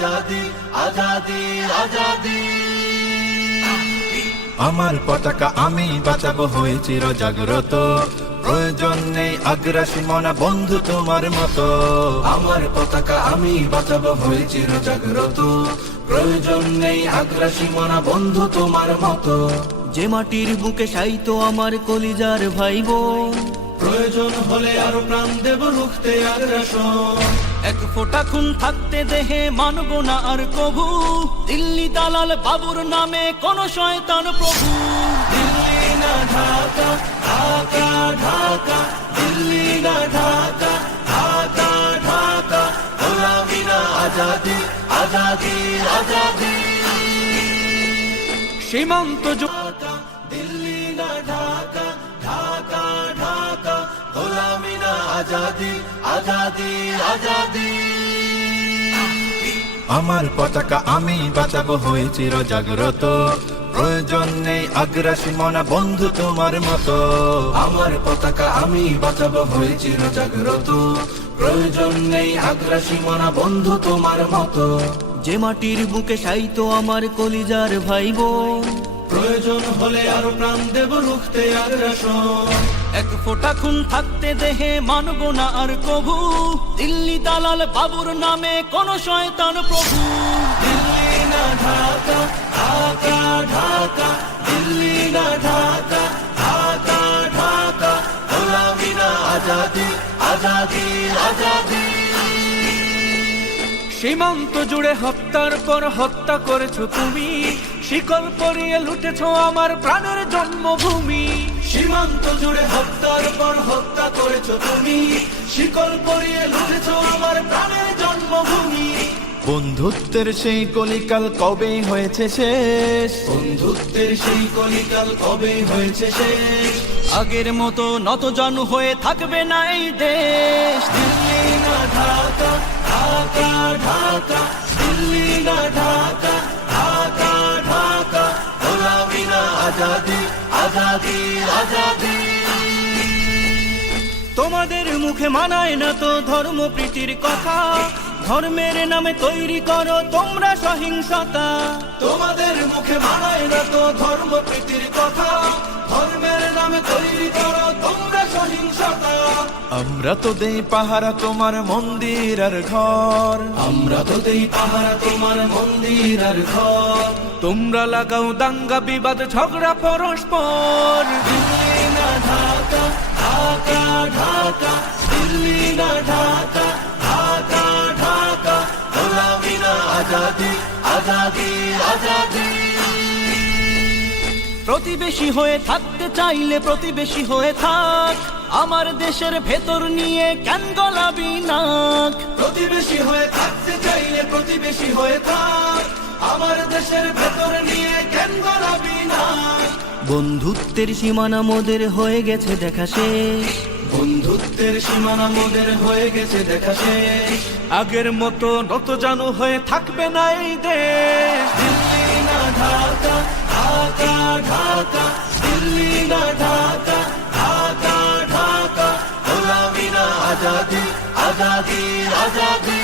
আজাদি আজাদি আজাদি। আমার পতাকা আমি বাঁচাবো হয়ে চির জাগ্রত, প্রয়োজন নেই আগ্রাসী মনা বন্ধু তোমার মতো। আমার পতাকা আমি বাঁচাবো হয়ে চির জাগ্রত, প্রয়োজন নেই আগ্রাসী মনা বন্ধু তোমার মতো। যে মাটির বুকে শায়িত আমার কলিজার ভাইবোন, প্রয়োজন হলে আরো প্রাণ দেব রুখতে আগ্রাসন। এক ফোঁটা খুন থাকতে দেহে মানব না আর কভু, দিল্লি দালাল বাবুর নামে কোন শয়তান প্রভু। দিল্লি না ঢাকা, ঢাকা ঢাকা, দিল্লি না ঢাকা, ঢাকা ঢাকা, গোলামি না আজাদি আজাদি আজাদি। সীমান্ত ঢাকা, দিল্লি না ঢাকা, ঢাকা ঢাকা, গোলামি না আজাদি আজাদি আজাদি। আমার পতাকা আমি বাঁচাবো হয়ে চির জাগ্রত, প্রয়োজন নেই আগ্রাসী মনা বন্ধু তোমার মতো। আমার পতাকা আমি বাঁচাবো হয়ে চির জাগ্রত, প্রয়োজন নেই আগ্রাসী মনা বন্ধু তোমার মতো। যে মাটির বুকে শায়িত আমার কলিজার ভাইবোন, প্রয়োজন হলে আরো প্রাণ দেব রুখতে আগ্রাসন। এক ফোঁটা খুন থাকতে দেহে মানব না আর কভু, দিল্লি দালাল বাবুর নামে কোন শয়তান প্রভু। দিল্লি না ঢাকা, ঢাকা ঢাকা, দিল্লি না ঢাকা, ঢাকা ঢাকা, গোলামি না আজাদি আজাদি আজাদি। সীমান্ত জুড়ে হত্যার পর হত্যা করেছো তুমি, শিকল পরিয়ে লুটেছো আমার প্রাণের জন্মভূমি। সীমান্ত জুড়ে হত্যার পর হত্যা করেছো তুমি, শিকল পরিয়ে লুটেছো আমার প্রাণের জন্মভূমি। বন্ধুত্বের সেই কলিকাল কবে হয়েছে শেষ, বন্ধুত্বের সেই কলিকাল কবে হয়েছে শেষ। আগের মতো নতজানু হয়ে থাকবে না এই দেশ। দিল্লি না ঢাকা, ঢাকা ঢাকা, দিল্লি না ঢাকা, ঢাকা ঢাকা, গোলামি না আজাদি আজাদি আজাদি। তোমাদের মুখে মানায় না তো ধর্ম প্রীতির কথা, ধর্মের নামে তৈরি করো তোমরা সহিংসতা। তোমাদের মুখে মানায় না তো ধর্ম প্রীতির কথা, ধর্মের নামে তৈরি করো তোমরা সহিংসতা। আমরা তো দেই পাহারা তোমার মন্দির আর ঘর, আমরা তো দেই পাহারা তোমার মন্দির আর ঘর। তোমরা লাগাও দাঙ্গা বিবাদ ঝগড়া পরস্পর। দিল্লি না ঢাকা, ঢাকা ঢাকা, দিল্লি না ঢাকা, ঢাকা ঢাকা, গোলামি না আজাদি আজাদি আজাদি। প্রতিবেশী হয়ে থাকতে চাইলে প্রতিবেশী হয়ে থাক, আমার দেশের ভেতর নিয়ে কেন গলাবি নাক। প্রতিবেশী হয়ে থাকতে চাইলে প্রতিবেশী হয়ে থাক, আমার দেশের ভেতর নিয়ে কেন গলাবি না। বন্ধুত্বের সীমানা মোদের হয়ে গেছে দেখা শেষ, বন্ধুত্বের সীমানা মোদের হয়ে গেছে দেখা শেষ। আগের মতো নতজানু হয়ে থাকবে না এই দেশ। দিল্লি না ঢাকা, ঢাকা ঢাকা, দিল্লি না ঢাকা, ঢাকা ঢাকা, গোলামি না আজাদি আজাদি আজাদি।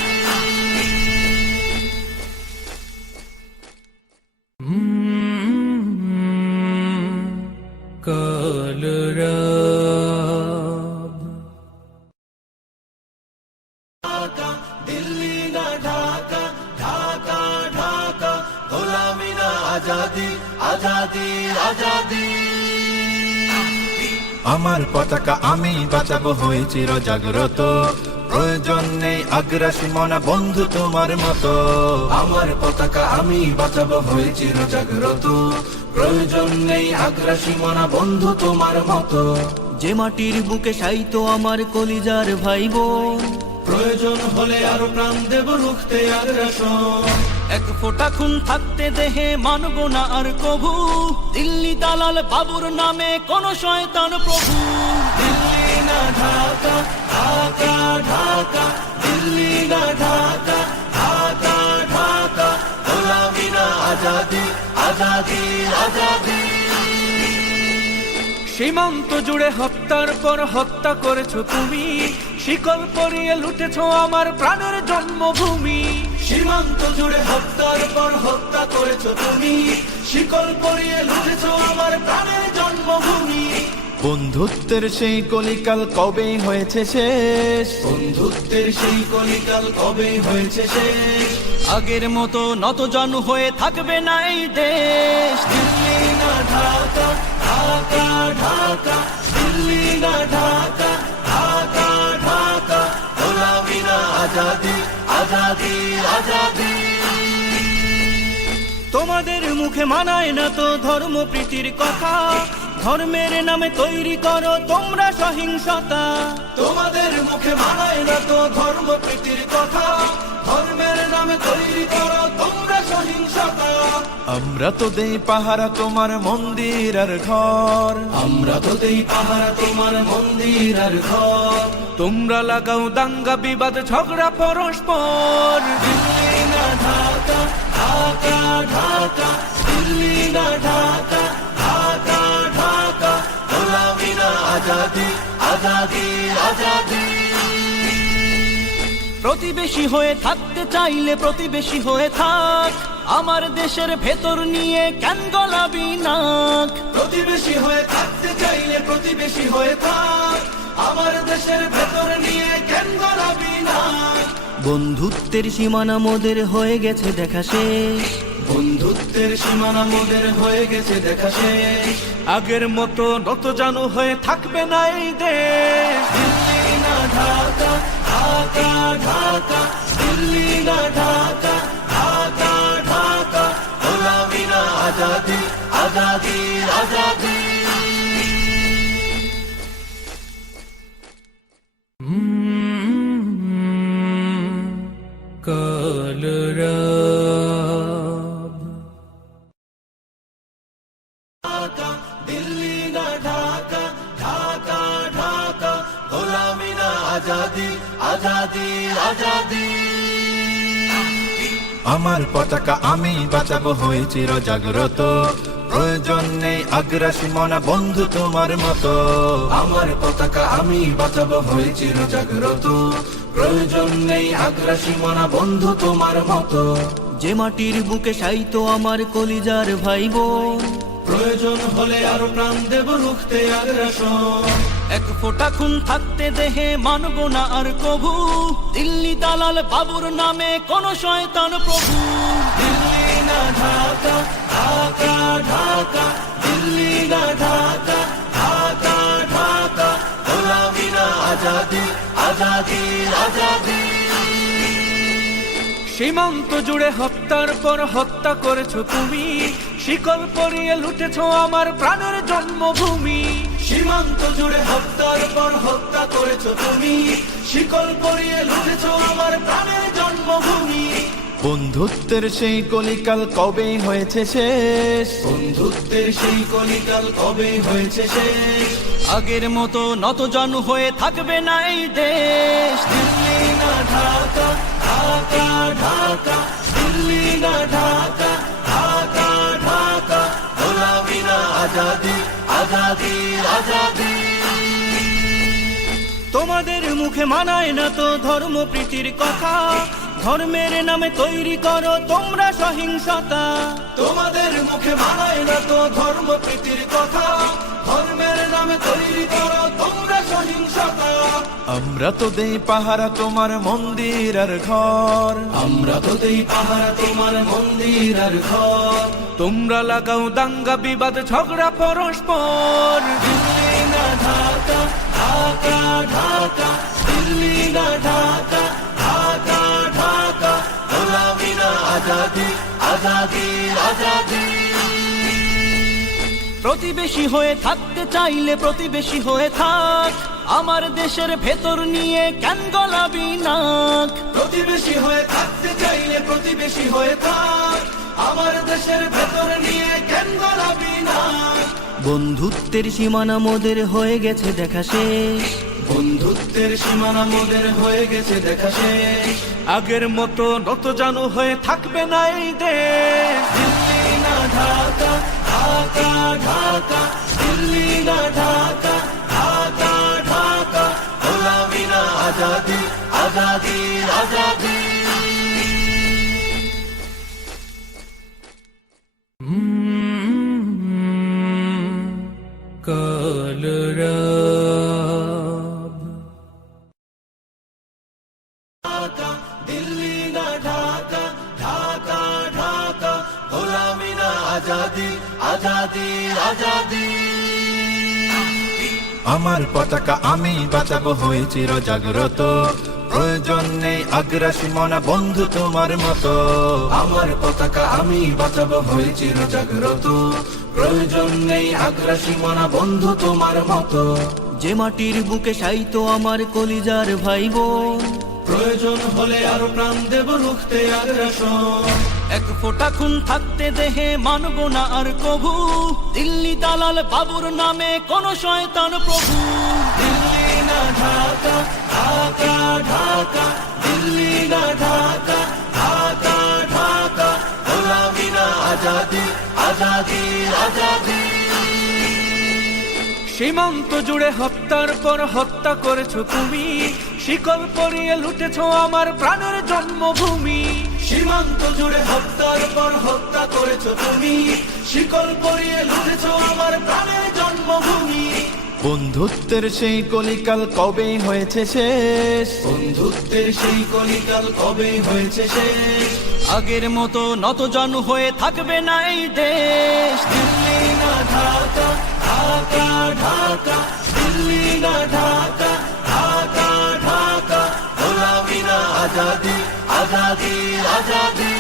ঢাকা, দিল্লি না ঢাকা, ঢাকা ঢাকা, গোলামি না আজাদি আজাদি আজাদি। আমার পতাকা আমি বাঁচাবো হয়ে চির জাগ্রত, প্রয়োজন নেই আগ্রাসী মনা বন্ধু তোমার মতো। আমার পতাকা আমি বাঁচাবো হয়ে চির জাগ্রত, প্রয়োজন নেই আগ্রাসী মনা বন্ধু তোমার মতো। যে মাটির বুকে শায়িত আমার কলিজার ভাইবোন, প্রয়োজন হলে আরো প্রাণ দেব রুখতে আগ্রাসন। এক ফোঁটা খুন থাকতে দেহে মানব না আর কভু, দিল্লি দালাল বাবুর নামে কোন শয়তান প্রভু। দিল্লি না ঢাকা, ঢাকা ঢাকা, দিল্লি না ঢাকা, ঢাকা ঢাকা, গোলামি না আজাদি আজাদি আজাদি। সীমান্ত জুড়ে হত্যার পর হত্যা করেছো তুমি, শিকল পরিয়ে লুটেছো আমার প্রাণের জন্মভূমি। সীমান্ত জুড়ে হত্যার পর হত্যা করেছো তুমি, শিকল পরিয়ে লুটেছো আমার প্রাণের জন্মভূমি। বন্ধুত্বের সেই কলিকাল কবে হয়েছে শেষ, বন্ধুত্বের সেই কলিকাল কবে হয়েছে শেষ। আগের মতো নতজানু হয়ে থাকবে না এই দেশ। দিল্লি না ঢাকা, ঢাকা ঢাকা, দিল্লি না ঢাকা, ঢাকা ঢাকা, গোলামি না আজাদি, আজাদি আজাদি। তোমাদের মুখে মানায় না তো ধর্মপ্রীতির কথা, ধর্মের নামে তৈরি করো তোমরা সহিংসতা। তোমাদের মুখে মানায় না তো ধর্মপ্রীতির কথা, ধর্মের নামে তৈরি করো তোমরা সহিংসতা। আমরা তো দেই পাহারা তোমার মন্দির আর ঘর, আমরা তো দেই পাহারা তোমার মন্দির আর ঘর। তোমরা লাগাও দাঙ্গা বিবাদ ঝগড়া পরস্পর। দিল্লি না ঢাকা, ঢাকা ঢাকা, দিল্লি না ঢাকা, ঢাকা ঢাকা, গোলামি না আজাদি, আজাদি আজাদি। প্রতিবেশী হয়ে থাকতে চাইলে প্রতিবেশী হয়ে থাক, আমার দেশের ভেতর নিয়ে কেন গলাবি নাক। প্রতিবেশী হয়ে থাকতে চাইলে প্রতিবেশী হয়ে থাক, আমার দেশের ভেতর নিয়ে কেন গলাবি না। বন্ধুত্বের সীমানা মোদের হয়ে গেছে দেখা শেষ, বন্ধুত্বের সীমানা মোদের হয়ে গেছে দেখা শেষ। আগের মতো নতজানু হয়ে থাকবে না এই দেশ। দিল্লি না ঢাকা, ঢাকা ঢাকা, দিল্লি না ঢাকা, ঢাকা ঢাকা, গোলামি না আজাদি, আজাদি আজাদি। ঢাকা, দিল্লি না ঢাকা, ঢাকা ঢাকা, গোলামি না আজাদি, আজাদি আজাদি। আমার পতাকা আমি বাঁচাবো হয়ে চির জাগ্রত, প্রয়োজন নেই আগ্রাসী মনা বন্ধু তোমার মতো। আমার পতাকা আমি বাঁচাবো হয়ে চির জাগ্রত, প্রয়োজন নেই আগ্রাসী মনা বন্ধু তোমার মতো। যে মাটির বুকে সাইতো আমার কলিজার ভাই বোন, প্রয়োজন হলে আরো প্রাণ দেব রুখতে আগ্রাসন। এক ফোঁটা খুন থাকতে দেহে মানব না আর কভু, দিল্লি দালাল বাবুর নামে কোন শয়তান প্রভু। দিল্লি না ঢাকা, ঢাকা ঢাকা, দিল্লি না ঢাকা, ঢাকা ঢাকা, গোলামি না আজাদি, আজাদি আজাদি। সীমান্ত জুড়ে হত্যার পর হত্যা করেছো তুমি, শিকল পরিয়ে লুটেছো আমার প্রাণের জন্মভূমি। সীমান্ত জুড়ে হত্যার পর হত্যা করেছো তুমি, শিকল পরিয়ে লুটেছো আমার প্রাণের জন্মভূমি। বন্ধুত্বের সেই কলিকাল কবে হয়েছে শেষ, বন্ধুত্বের সেই কলিকাল কবে হয়েছে শেষ। আগের মতো নতজানু হয়ে থাকবে না এই দেশ। দিল্লি না ঢাকা, ঢাকা ঢাকা, দিল্লি না ঢাকা, ঢাকা ঢাকা, গোলামি না আজাদি, আজাদি আজাদি। তোমাদের মুখে মানায় না তো ধর্মপ্রীতির কথা, ধর্মের নামে তৈরি করো তোমরা সহিংসতা। তোমাদের মুখে মানায় না তো ধর্মপ্রীতির কথা, ধর্মের নামে তৈরি করো তোমরা সহিংসতা। আমরা তো দেই পাহারা তোমার মন্দির আর ঘর, আমরা তো দেই পাহারা তোমার মন্দির আর ঘর। তোমরা লাগাও দাঙ্গা বিবাদ ঝগড়া পরস্পর। দিল্লি না ঢাকা, ঢাকা ঢাকা, দিল্লি না ঢাকা, ঢাকা ঢাকা, গোলামি না আজাদি, আজাদি আজাদি। প্রতিবেশী হয়ে থাকতে চাইলে প্রতিবেশী হয়ে থাক, আমার দেশের ভেতর নিয়ে কেন গলাবি নাক। প্রতিবেশী হয়ে থাকতে চাইলে প্রতিবেশী হয়ে থাক, আমার দেশের ভেতর নিয়ে কেন গলাবি না। বন্ধুত্বের সীমানা মোদের হয়ে গেছে দেখা শেষ, বন্ধুত্বের সীমানা মোদের হয়ে গেছে দেখা শেষ। আগের মতো নতজানু হয়ে থাকবে না এই দেশ। দিল্লি না ঢাকা, ঢাকা ঢাকা, দিল্লি না ঢাকা, ঢাকা ঢাকা, গোলামি না আজাদি, আজাদি আজাদি। ঢাকা, দিল্লি না ঢাকা, ঢাকা ঢাকা, গোলামি না আজাদি, আজাদি আজাদি। আমার পতাকা আমি বাঁচাবো হয়ে চির জাগ্রত, প্রয়োজন নেই আগ্রাসী মনা বন্ধু তোমার মতো। আমার পতাকা আমি বাঁচাবো হয়ে চির জাগ্রত, প্রয়োজন নেই আগ্রাসী মনা বন্ধু তোমার মতো। যে মাটির বুকে সাইতো আমার কলিজার ভাই বোন, প্রয়োজন হলে আরো প্রাণ দেব রুখতে আগ্রাসন। এক ফোঁটা খুন থাকতে দেহে মানব না আর কভু, দিল্লি দালাল বাবুর নামে কোন শয়তান প্রভু। দিল্লি না ঢাকা, ঢাকা ঢাকা, দিল্লি না ঢাকা, ঢাকা ঢাকা, গোলামি না আজাদি, আজাদি আজাদি। সীমান্ত জুড়ে হত্যার পর হত্যা করেছো তুমি, শিকল পরিয়ে লুটেছো আমার প্রাণের জন্মভূমি। সীমান্ত জুড়ে হত্যার পর হত্যা করেছো তুমি, শিকল পরিয়ে লুটেছো আমার প্রাণের জন্মভূমি। বন্ধুত্বের সেই কলিকাল কবে হয়েছে শেষ, বন্ধুত্বের সেই কলিকাল কবে হয়েছে শেষ। আগের মতো নতজানু হয়ে থাকবে না এই দেশ। দিল্লি না ঢাকা, ঢাকা ঢাকা, দিল্লি না ঢাকা, ঢাকা ঢাকা, গোলামি না আজাদি, আজাদি আজাদি।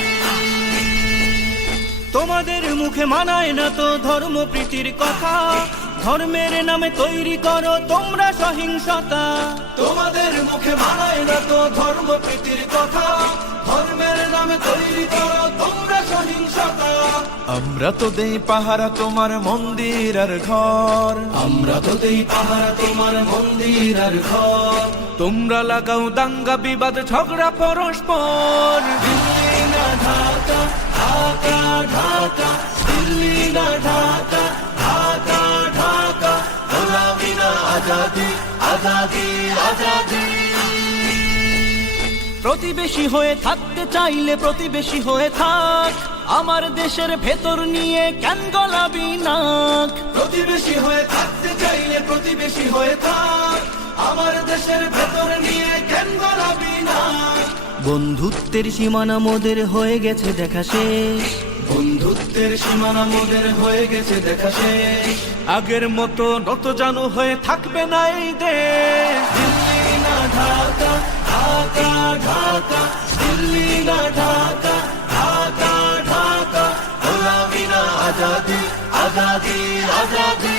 তোমাদের মুখে মানায় না তো ধর্ম প্রীতির কথা, ধর্মের নামে তৈরি করো তোমরা সহিংসতা। তোমাদের মুখে মানায় না তো ধর্ম প্রীতির কথা, ধর্মের নামে তৈরি করো তোমরা সহিংসতা। আমরা তো দেই পাহারা তোমার মন্দির আর ঘর, আমরা তো দেই পাহারা তোমার মন্দির আর ঘর। তোমরা লাগাও দাঙ্গা বিবাদ ঝগড়া পরস্পর। দিল্লি না ঢাকা, ঢাকা ঢাকা, দিল্লি না ঢাকা, ঢাকা ঢাকা, গোলামি না আজাদি, আজাদি আজাদি। প্রতিবেশী হয়ে থাকতে চাইলে প্রতিবেশী হয়ে থাক, আমার দেশের ভেতর নিয়ে কেন গলাবি নাক। প্রতিবেশী হয়ে থাকতে চাইলে প্রতিবেশী হয়ে থাক, আমার দেশের ভেতর নিয়ে কেন গলাবি না। বন্ধুত্বের সীমানা মোদের হয়ে গেছে দেখা শেষ, বন্ধুত্বের সীমানা মোদের হয়ে গেছে দেখা শেষ। আগের মতো নতজানু হয়ে থাকবে না এই দেশ। দিল্লি না ঢাকা, ঢাকা ঢাকা, দিল্লি না ঢাকা, ঢাকা ঢাকা, গোলামি না আজাদি, আজাদি আজাদি।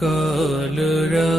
কালরা